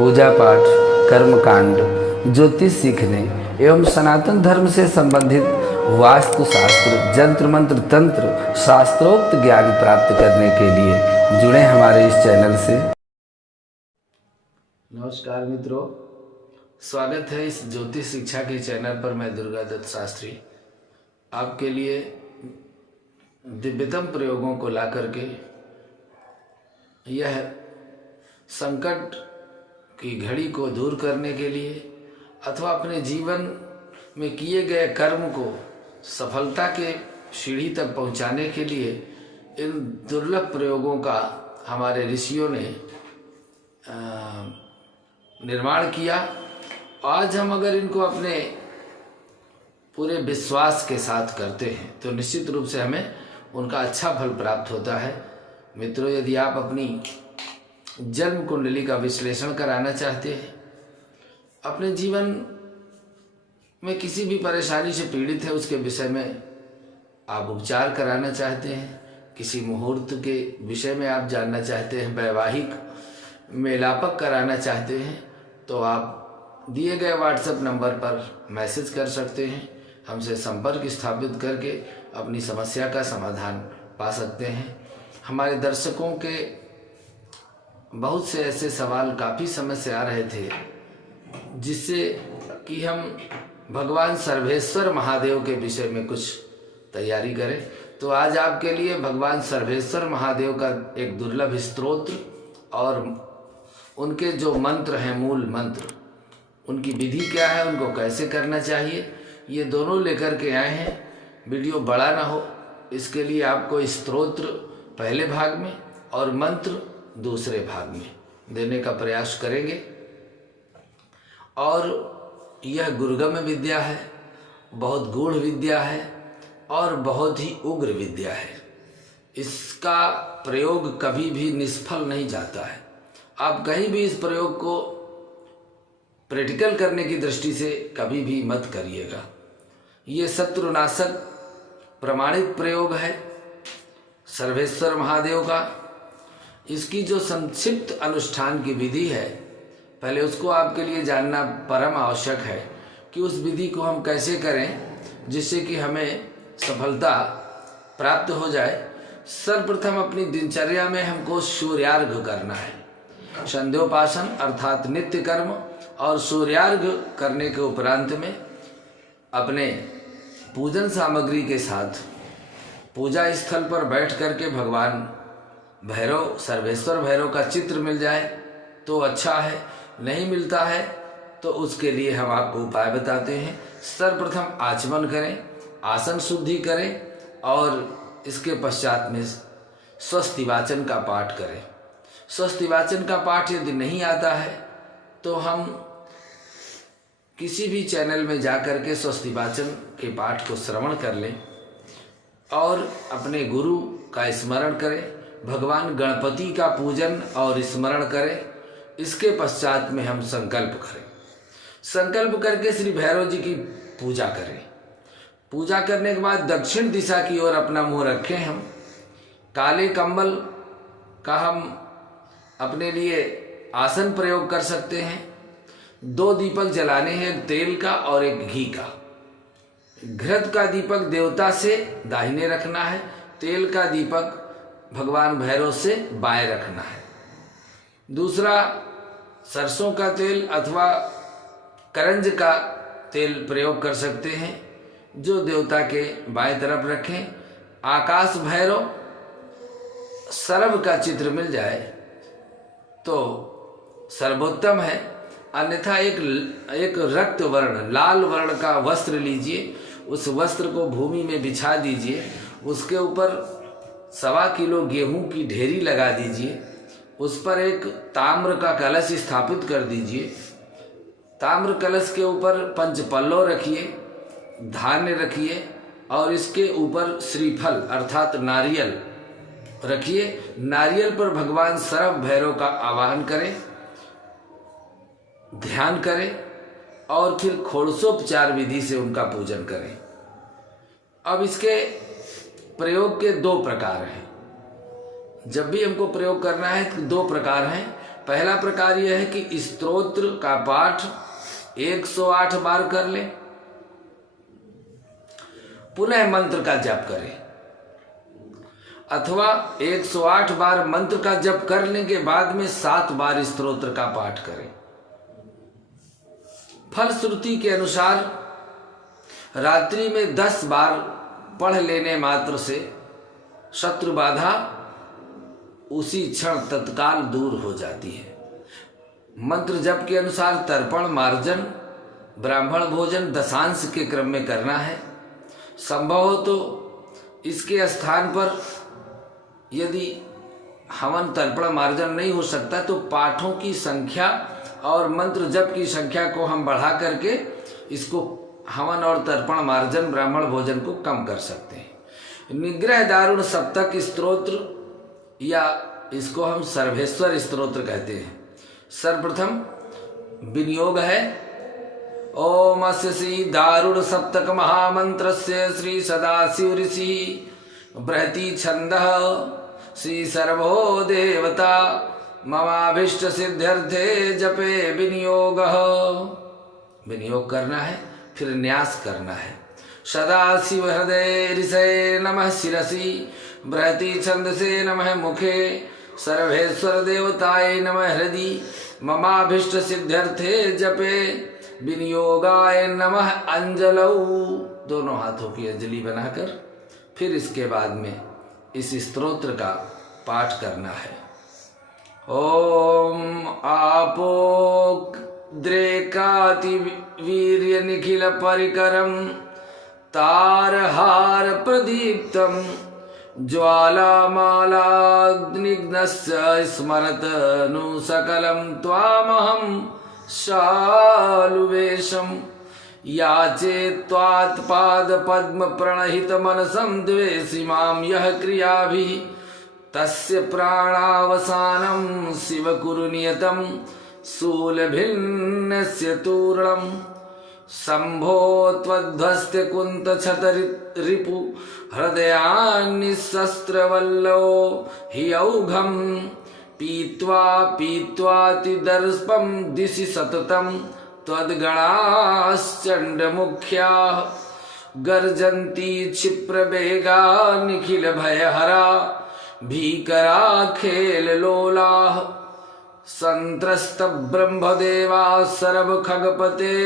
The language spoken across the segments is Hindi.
पूजा पाठ, कर्मकांड, ज्योतिष सीखने एवं सनातन धर्म से संबंधित वास्तु शास्त्र, जंत्र मंत्र, तंत्र, शास्त्रोक्त ज्ञान प्राप्त करने के लिए जुड़े हमारे इस चैनल से। नमस्कार मित्रों, स्वागत है इस ज्योतिष शिक्षा के चैनल पर। मैं दुर्गा दत्त शास्त्री आपके लिए दिव्यतम प्रयोगों को ला करके यह संकट की घड़ी को दूर करने के लिए अथवा अपने जीवन में किए गए कर्म को सफलता के सीढ़ी तक पहुंचाने के लिए इन दुर्लभ प्रयोगों का हमारे ऋषियों ने निर्माण किया। आज हम अगर इनको अपने पूरे विश्वास के साथ करते हैं तो निश्चित रूप से हमें उनका अच्छा फल प्राप्त होता है। मित्रों, यदि आप अपनी जन्म कुंडली का विश्लेषण कराना चाहते हैं, अपने जीवन में किसी भी परेशानी से पीड़ित है उसके विषय में आप उपचार कराना चाहते हैं, किसी मुहूर्त के विषय में आप जानना चाहते हैं, वैवाहिक मेलापक कराना चाहते हैं, तो आप दिए गए व्हाट्सएप नंबर पर मैसेज कर सकते हैं। हमसे संपर्क स्थापित करके अपनी समस्या का समाधान पा सकते हैं। हमारे दर्शकों के बहुत से ऐसे सवाल काफ़ी समय से आ रहे थे जिससे कि हम भगवान सर्वेश्वर महादेव के विषय में कुछ तैयारी करें। तो आज आपके लिए भगवान सर्वेश्वर महादेव का एक दुर्लभ स्तोत्र और उनके जो मंत्र हैं, मूल मंत्र, उनकी विधि क्या है, उनको कैसे करना चाहिए, ये दोनों लेकर के आए हैं। वीडियो बड़ा ना हो इसके लिए आपको स्तोत्र पहले भाग में और मंत्र दूसरे भाग में देने का प्रयास करेंगे। और यह गुरुगम विद्या है, बहुत गूढ़ विद्या है और बहुत ही उग्र विद्या है। इसका प्रयोग कभी भी निष्फल नहीं जाता है। आप कहीं भी इस प्रयोग को प्रैक्टिकल करने की दृष्टि से कभी भी मत करिएगा। ये शत्रुनाशक प्रमाणित प्रयोग है सर्वेश्वर महादेव का। इसकी जो संक्षिप्त अनुष्ठान की विधि है, पहले उसको आपके लिए जानना परम आवश्यक है कि उस विधि को हम कैसे करें जिससे कि हमें सफलता प्राप्त हो जाए। सर्वप्रथम अपनी दिनचर्या में हमको सूर्यार्घ्य करना है। संध्योपासन अर्थात नित्य कर्म और सूर्यार्घ्य करने के उपरांत में अपने पूजन सामग्री के साथ पूजा स्थल पर बैठ करके भगवान भैरव, सर्वेश्वर भैरव का चित्र मिल जाए तो अच्छा है, नहीं मिलता है तो उसके लिए हम आपको उपाय बताते हैं। सर्वप्रथम आचमन करें, आसन शुद्धि करें और इसके पश्चात में स्वस्ति वाचन का पाठ करें। स्वस्ति वाचन का पाठ यदि नहीं आता है तो हम किसी भी चैनल में जाकर के स्वस्ति वाचन के पाठ को श्रवण कर लें और अपने गुरु का स्मरण करें, भगवान गणपति का पूजन और स्मरण करें। इसके पश्चात में हम संकल्प करें। संकल्प करके श्री भैरव जी की पूजा करें। पूजा करने के बाद दक्षिण दिशा की ओर अपना मुंह रखें। हम काले कंबल का हम अपने लिए आसन प्रयोग कर सकते हैं। 2 दीपक जलाने हैं, एक तेल का और एक घी का। घृत का दीपक देवता से दाहिने रखना है, तेल का दीपक भगवान भैरव से बाएं रखना है। दूसरा, सरसों का तेल अथवा करंज का तेल प्रयोग कर सकते हैं जो देवता के बाएं तरफ रखें। आकाश भैरव सरब का चित्र मिल जाए तो सर्वोत्तम है, अन्यथा एक रक्त वर्ण, लाल वर्ण का वस्त्र लीजिए, उस वस्त्र को भूमि में बिछा दीजिए, उसके ऊपर 1.25 किलो गेहूं की ढेरी लगा दीजिए, उस पर एक ताम्र का कलश स्थापित कर दीजिए। ताम्र कलश के ऊपर पंचपल्लो रखिए, धान्य रखिए और इसके ऊपर श्रीफल अर्थात नारियल रखिए। नारियल पर भगवान सरभ भैरव का आवाहन करें, ध्यान करें और फिर खोड़सोपचार विधि से उनका पूजन करें। अब इसके प्रयोग के 2 प्रकार हैं। जब भी हमको प्रयोग करना है तो 2 प्रकार हैं। पहला प्रकार यह है कि स्तोत्र का पाठ 108 बार कर ले, पुनः मंत्र का जप करें, अथवा 108 बार मंत्र का जप करने के बाद में 7 बार स्तोत्र का पाठ करें। फलश्रुति के अनुसार रात्रि में 10 बार पढ़ लेने मात्र से शत्रु बाधा उसी क्षण तत्काल दूर हो जाती है। मंत्र जप के अनुसार तर्पण, मार्जन, ब्राह्मण भोजन दशांश के क्रम में करना है। संभव हो तो इसके स्थान पर यदि हवन, तर्पण, मार्जन नहीं हो सकता तो पाठों की संख्या और मंत्र जप की संख्या को हम बढ़ा करके इसको हवन और तर्पण, मार्जन, ब्राह्मण भोजन को कम कर सकते हैं। निग्रह दारुण सप्तक स्तोत्र या इसको हम सर्वेश्वर स्तोत्र कहते हैं। सर्वप्रथम विनियोग है ओम अस्य श्री दारुण सप्तक महामंत्रस्य श्री सदाशिव ऋषि बृहति छंदः श्री सर्वो देवता ममाभीष्ट सिद्ध्यर्थे जपे विनियोगः। विनियोग करना है, फिर न्यास करना है। सदाशिव हृदय ऋषये नमः शिरसि बृहति छंदसे नमः मुखे सर्वेश्वर देवताय नमः हृदि ममाभीष्ट सिद्ध्यर्थे जपे विनियोगाय नमः अंजलौ। दोनों हाथों की अंजलि बनाकर फिर इसके बाद में इस स्तोत्र का पाठ करना है। ओम आपो द्रेकाति वीर्य निखिल परिकरम तारहार प्रदीप्तम ज्वालामालाग्निघ्नस्य स्मरत नु सकलम त्वामहं शालुवेशम याचे त्वात्पाद पद्म प्रणहित मनसं द्वेषि मां यः क्रियाभिः तस्य प्राणावसानं शिव कुरु नियतं शूलभिन्नस्य तूर्णम् शंभो त्वध्वस्त्य कुंत छतरिपु हृदयान्निशस्त्रवल्लो हि औघं पीत्वा पीत्वातिदर्पं दिशि सततं त्वद्गणाश्चण्डमुख्याः गर्जन्ति क्षिप्रवेगा निखिल भयहरा भीकरा खेललोलाः संत्रस्त ब्रह्मदेवा सर्व खगपते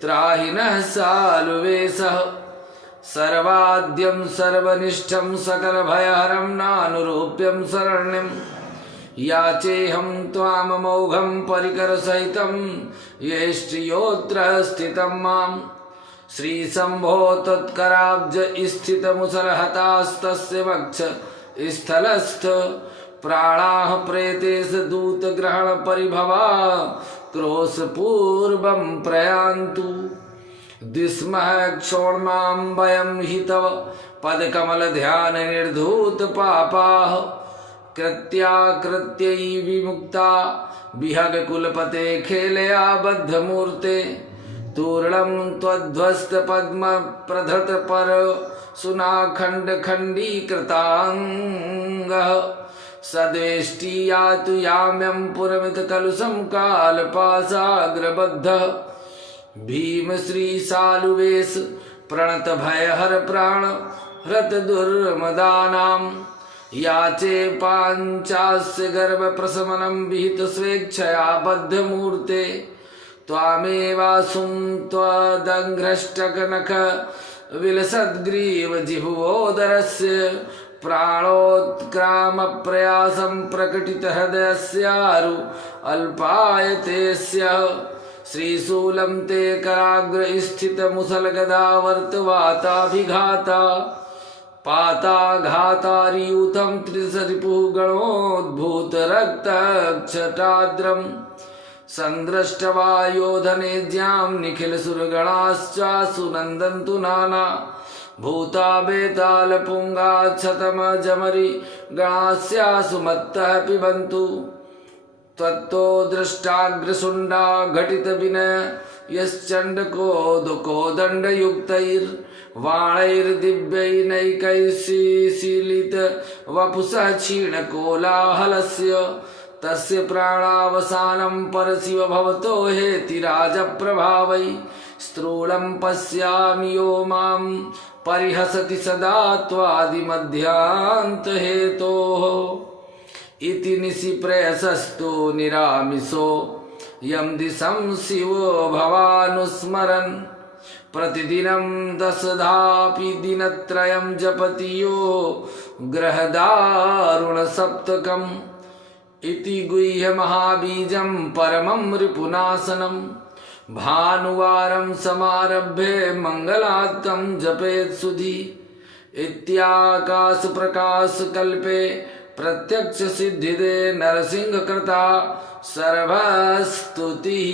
त्राहिनः सालुवेशः सर्वाद्यं सर्वनिष्ठं सकल भयहरं नानुरूप्यं शरण्यं याचेऽहं त्वाममोघं परिकर सहितं येष्टियोऽत्र स्थितं मां श्रीशम्भो तत्कराब्ज स्थितमुसलहतास्तस्य वक्ष स्थलस्थ प्राणाः प्रेतेश दूत ग्रहण परिभवा क्रोश पूर्वं प्रयान्तु दिस्मः क्षोण्मां वयं हि तव पदकमल ध्यान निर्धूत पापाः कृत्याकृत्यै विमुक्ता विहग कुलपते खेलया बद्धमूर्ते तूर्णं त्वध्वस्त पद्म प्रधृत पर सुनाखण्ड खण्डीकृताङ्गः सद्वेष्टि यातु याम्यं पुरमित कलुषं कालपाशाग्रबद्धः भीम श्री सालुवेश प्रणत भयहर प्राण हृत दुर्मदानां याचे पाञ्चास्य गर्भ प्रशमनं विहित स्वेच्छया बद्धमूर्ते त्वामेवासुं त्वदङ्घ्रष्टकनख विलसद्ग्रीव जिह्वोदरस्य प्राणोत्क्राम प्रयासं प्रकटित हृदयस्यारु अल्पायतेस्य श्रीशूलं ते कराग्र स्थित मुसलगदा वर्तवाताभिघाता पाताघातारियूथं त्रिसरिपुः गणोद्भूत रक्तक्षटाद्रम् संदृष्टवायोधनेज्यां निखिल सुरगणाश्चासु नन्दन्तु नाना भूता बेताल पुंगा छतम जमरी गणास्यासु मत्तः पिबन्तु त्वत्तो दृष्टाग्रसुंडा घटित विनय यश्चण्डकोदकोदण्डयुक्तैर्वाणैर्दिव्यैनैकैः शीलित वपुषः क्षीणकोलाहलस्य तस्य प्राणावसानं परशिव भवतो हेति राजप्रभावै स्थूलं पश्यामि यो मां परिहसति सदा त्वादिमध्यान्त हेतोः इति निशि प्रयसस्तु निरामिषो यं दिशं शिवो भवानुस्मरन् प्रतिदिनं दशधापि दिनत्रयं जपति यो ग्रहदारुणसप्तकम् इति गुह्यमहाबीजं परमं रिपुनाशनं भानुवारं समारभ्य मंगलात्तं जपेत् सुधि इत्याकाशप्रकाशकल्पे प्रत्यक्ष सिद्धिदे नरसिंहकृता सर्वस्तुतिः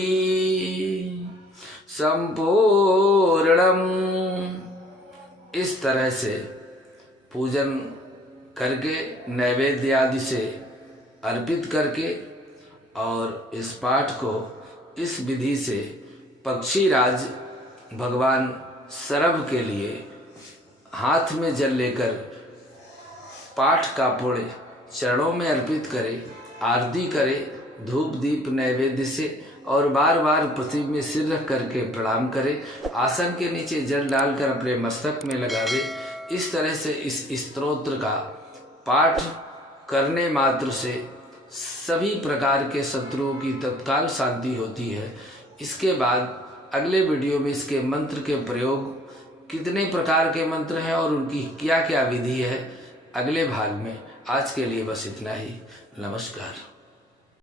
संपूर्णम। इस तरह से पूजन करके नैवेद्य आदि से अर्पित करके और इस पाठ को इस विधि से पक्षीराज भगवान सरभ के लिए हाथ में जल लेकर पाठ का पुण्य चरणों में अर्पित करे, आरती करे धूप दीप नैवेद्य से, और बार बार पृथ्वी में सिर रख करके प्रणाम करे, आसन के नीचे जल डालकर अपने मस्तक में लगावे। इस तरह से इस स्तोत्र का पाठ करने मात्र से सभी प्रकार के शत्रुओं की तत्काल शांति होती है। इसके बाद अगले वीडियो में इसके मंत्र के प्रयोग, कितने प्रकार के मंत्र हैं और उनकी क्या क्या विधि है, अगले भाग में। आज के लिए बस इतना ही। नमस्कार।